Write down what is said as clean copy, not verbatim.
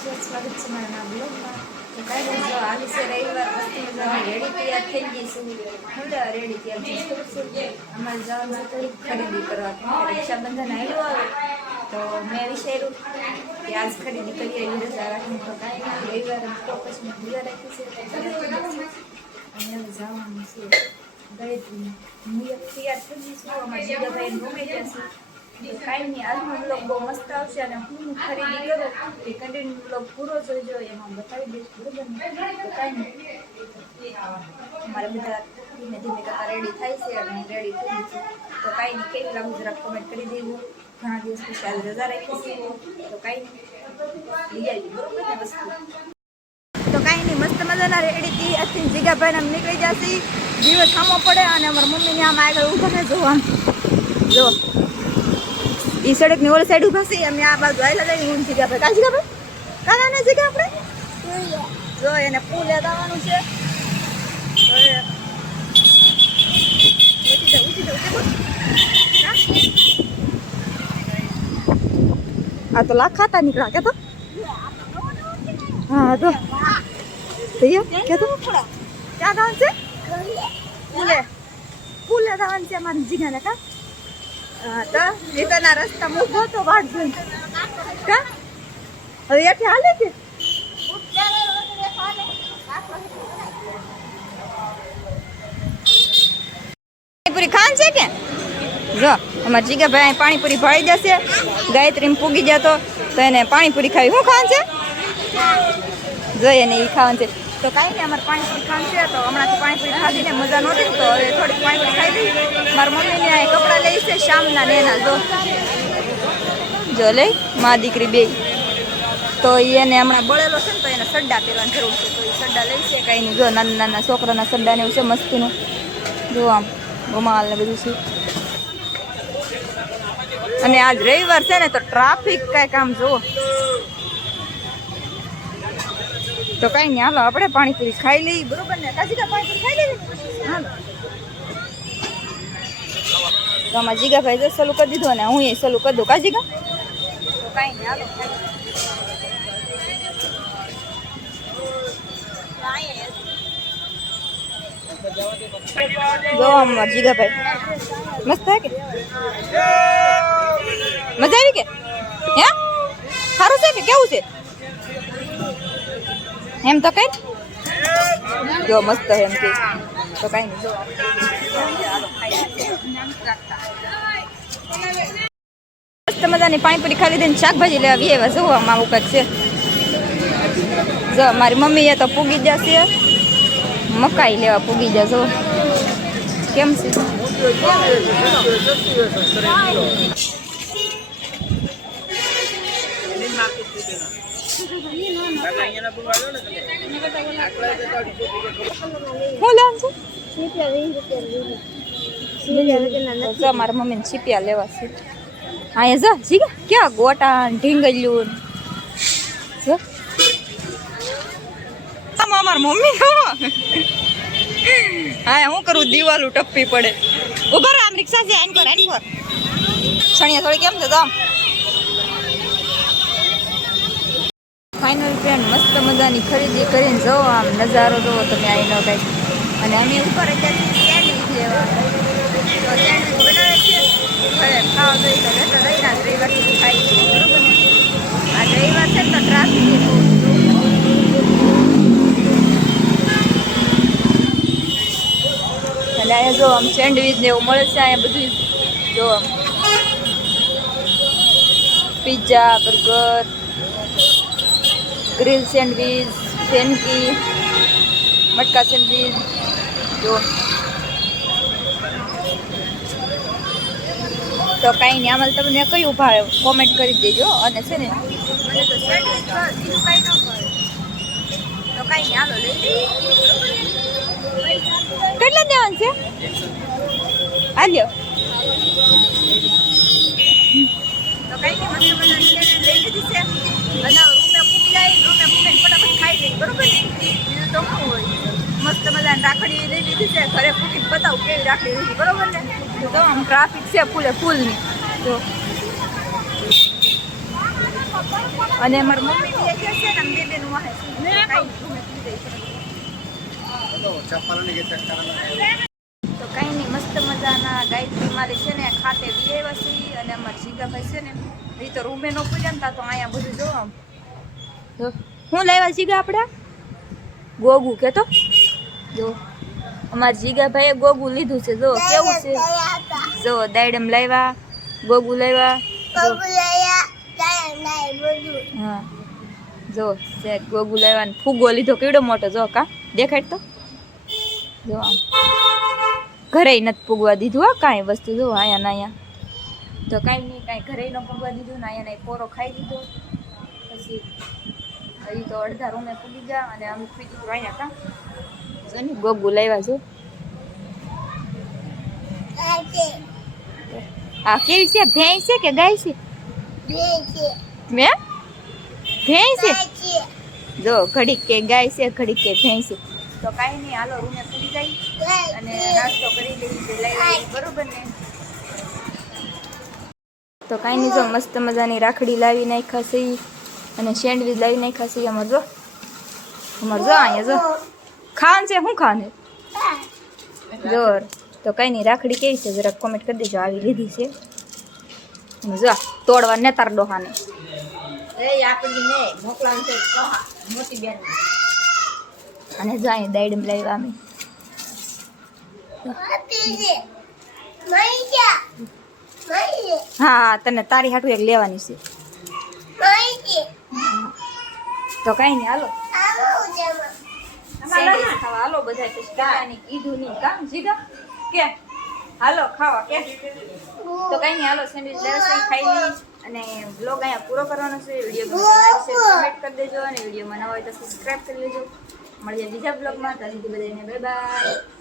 સ્વાગત છે મારા બ્લોગમાં. તો કાંઈ નહીં, જો આવી છે રવિવાર, મસ્તી મજાની રેડી તૈયાર થઈ ગઈ છું. હું રેડી તૈયાર થઈ છું. અમારે જવાનું છે થોડીક ખરીદી કરવા. રક્ષાબંધન આવ્યું આવે તો મેં વિચાર્યું કે આજ ખરીદી કરીએ એવી રજા રાખીને. તો કાંઈ નહીં, રવિવાર તો પછી મેં ભૂલા રાખી છે અને હવે જવાનું છે ગાયત્રી. હું તૈયાર થઈ ગઈ છું. અમારા જીગાભાઈ ગમે ત્યાં છે. તો કાંઈ નહીં, આજનો બ્લોગ બહુ મસ્ત આવશે અને હું ખરીદી કરું એ કન્ટિન્યુ બ્લોગ પૂરો જોઈજો, એમાં બતાવી દઈશ, બરોબર ને? તો કાંઈ નહીં, અમારે બધા ધીમે ધીમે કરતા રેડી થાય છે અને હું રેડી થઈ ગઈ છું. તો કાંઈ નહીં, કેવી લાગુ જરાક કમેન્ટ કરી દેજો. ઘણા દિવસ પછી આજે રજા રાખી છે તો કાંઈ નહીં, લઈ આવી બરોબર ને વસ્તુ. તો કાંઈ નહીં, મસ્ત મજાના રેડી થી આજથી જીગાભાઈ આમ નીકળી જશે. દિવસ સામો પડે અને અમારા મમ્મીને આમ આગળ ઊભા ને જોવા જો ઈ સડક ની ઓલી સાઈડ ઉભા છે. અમે આ બાજુ આવેલા જઈએ. હું જીગાભાઈ કા જીગાભાઈ કાના ને જીગા આપણે જો એને પુલ યાદ આવવાનું છે. આ તો લાખ ખાતા નીકળ્યા કે તો હા તો કે તો ક્યાં ગામ છે? પુલે પુલે ગામ છે અમારી જીગાને કા. હા તો રીતના રસ્તા મૂકો તો વાટ જોઈ કા હવે એથી હાલે છે. પાણીપુરી ખાન છે કે જો અમારા જીગાભાઈ પાણીપુરી ભાળી જશે. ગાયત્રી પૂગી જતો તો એને પાણીપુરી ખાવી. શું ખાન છે જોઈએ ને એ ખાવાનું છે. તો કાંઈ નહીં, અમારે પાણીપુરી ખાવાનું છે. તો હમણાંથી પાણીપુરી ખાધી ને મજા નહોતી તો હવે થોડીક પાણીપુરી ખાઈ દઈ. મારા મમ્મીને આ કપડાં લઈ છે શામના ને એના જો લઈ મા દીકરી બે. તો એને હમણાં બળેલો છે ને તો એને સડ્ડા પહેરવાની જરૂર છે. તો એ સડ્ડા લઈ છે. કાંઈ નહીં, જો નાના નાના છોકરાના સડ્ડા ને એવું છે મસ્તીનું. જો આમ ગમાલ ને બધું છે. અને આજ રવિવાર છે ને તો ટ્રાફિક કાંઈક આમ જુઓ. તો કાંઈ નહીં, હાલો આપણે પાણીપુરી ખાઈ લઈએ બરોબર ને? કાજીકા પાણીપુરી ખાઈ લઈએ હાલો. તો આમાં જીગાભાઈ જો સલું કરી દીધું ને હું એ સલું કરી દઉં કાજીકા. તો કાંઈ નહીં, હાલો જો આમાં જીગાભાઈ મસ્ત હે કે મજા આવી કે હે સારું છે કે કેવું છે એમ તો કઈ જો મસ્ત એમ કે. તો કઈ નહીં, મસ્ત મજાની પાણીપુરી ખાઈ લીધી ને શાકભાજી લેવા બી એવા જોવામાં આવું કંઈક છે. જો મારી મમ્મી એ તો પૂગી જશે મકાઈ લેવા પૂગી જશો. કેમ છે મારા મમ્મી છીપિયા લેવા છે. અહીંયા જો જીગા ક્યાં ગોટા ઢીંગલ્યું અમાર મમ્મી હા હું કરું દિવાલું ટપ્પી પડે. ઉભા રહો આમ રિક્ષા છે આન પર સણિયા થોડી કેમ છે તો આમ ફાઇનલ ફ્રેન્ડ મસ્ત મજાની ખરીદી કરીને જો આમ નજારો જોવો તમે આઈનો કંઈક. અને અમે ઉપર અત્યારથી સેન્ડવીચ લેવા તો સેન્ડવીચ બનાવે છે. ખાવા જોઈએ તો રહેતા રહીના રવિવાર સુધી ખાઈ છે બરોબર ને? આ રવિવાર છે તો ટ્રાફિક અને અહીંયા જો આમ સેન્ડવીચ ને એવું મળે છે. અહીંયા બધું જો પિઝા બર્ગર ગ્રીલ સેન્ડવીચ ફેનકી મટકા સેન્ડવીચ જો. તો કાંઈ નહીં, આમાં તમને કયું ભાવે કોમેન્ટ કરી દેજો. અને છે ને મને તો સેન્ડવીચ બીજું કાંઈ ન ભાવે. તો કાંઈ નહીં, હાલો લઈ લઈએ. કેટલા દેવાનું છે હાલ્યો. તો કાંઈ નહીં, મસ્ત મજાની લઈ લીધી છે. અને રૂમે પૂકી જાય, રૂમે પૂકીને ફટાફટ ખાઈ લઈ બરોબર ને? બીજું તો શું હોય, મસ્ત મજાની રાખડી લઈ લીધી છે. ઘરે પૂકીને બતાવું કેવી રાખડી લીધી બરોબર ને? તો આમ ટ્રાફિક છે ફૂલે ફૂલની. તો અને અમારી મમ્મી બી છે ને આમ બે બેન વાહે છે તો કાંઈ નહીં મસ્ત મજાના ગાયત્રી મારી છે ને ખાતે બી આવ્યા છીએ અને અમારા જીગાભાઈ છે ને એ તો રૂમે નો પૂજનતા તો અહીંયા બધું જો આમ હું લાવ્યા જીગા આપણે ગોગુ કેતો જો અમારા જીગાભાઈએ ગોગુ લીધું છે જો કેવું છે જો દાયડમ લાવ્યા ગોગુ લાવ્યા હા જો શેક ગોગુ લાવ્યા ને ફૂગો લીધો કેવડો મોટો જો કા દેખાડ તો જો આમ ઘરે નથી પૂગવા દીધું હો કાંઈ વસ્તુ જો અહીંયા ના અહીંયા તો કાંઈ નહીં કાંઈ ઘરે ન પૂગવા દીધું ને અહીંયા નહીં પોરો ખાઈ દીધો પછી હજી તો અડધા રૂમે પૂગી ગયા અને અમે પીધું અહીંયા કા જો ને ગોગુ લાવ્યા છો આ કેવી છે ભેંસ છે કે ગાય છે મેં ભેંસ છે જો ઘડીક કે ગાય છે ઘડીક કે ભેંસ છે તો કાંઈ નહીં હાલો રૂમે પૂરી જાય અને નાસ્તો કરી લઈએ લઈ બરોબર ને તો કાંઈ નહીં જો મસ્ત મજાની રાખડી લાવી નાખ્યા છે અને સેન્ડવીચ લાવી નાખ્યા છે અમારે જો અહીંયા જો ખાન છે શું ખાન છે જોર તો કાંઈ નહીં રાખડી કેવી છે જરાક કોમેન્ટ કરી દેજો આવી લીધી છે જો તોડવા ને તાર ડોહાને મોકલાવાનું છે મોટી બેન અને જો અહીં દાયડમ લાવ્યા અમે હા તને તારી હાટું એક લેવાની છે તો કઈ નહીં હાલો ખાવા હાલો બધા કીધું નહીં કામ જીગા કે હાલો ખાવા કે તો કઈ નહીં હાલો સેન્ડવીચ લેવા ખાઈ લઈ અને બ્લોગ અહીંયા પૂરો કરવાનો છે વિડીયો લાઈક શેર કમેન્ટ કરી દેજો અને વિડીયોમાં નવા હોય તો સબસ્ક્રાઈબ કરી લેજો મળીએ બીજા બ્લોગમાં ત્યાં સુધી બધાને બાય બાય